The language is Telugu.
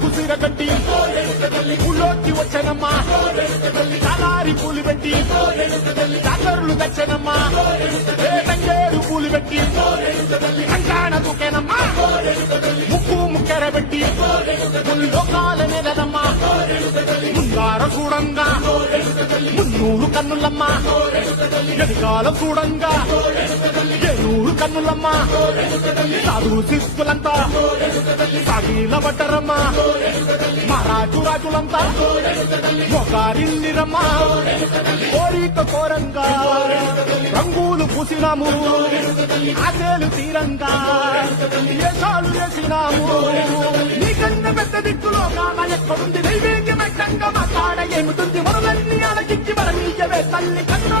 కుసిరగట్టి ఊళ్ళోకి వచ్చనమ్మా చాలారి పూలు పెట్టి డాక్టర్లు తెచ్చనమ్మా తంగేరు పూలు పెట్టి కంకాణ దూకేనమ్మా ముక్కు ముక్కెర పెట్టి లోకాల మీదనమ్మా ముందార చూడంగా మున్నూరు కన్నులమ్మా ఎదికాల చూడంగా ఏనూరు కన్నులమ్మా సాధు శిస్తులంతా సాగిల పడ్డరమ్మా మహారాజు రాజులంతా మొగారిల్లిరమ్మా కోరిక కోరంగా రంగులు పూసినాము ఆశలు తీరంగా ఏషాలు చేసినాము నీకన్నా పెద్ద దిక్కులో కాన ఎక్కడుంది నైవేద్యమట్టంగా మాట్లాడ ఏమిటుంది వరలన్నీ అలకించి వరనీయవే తల్లి కన్నా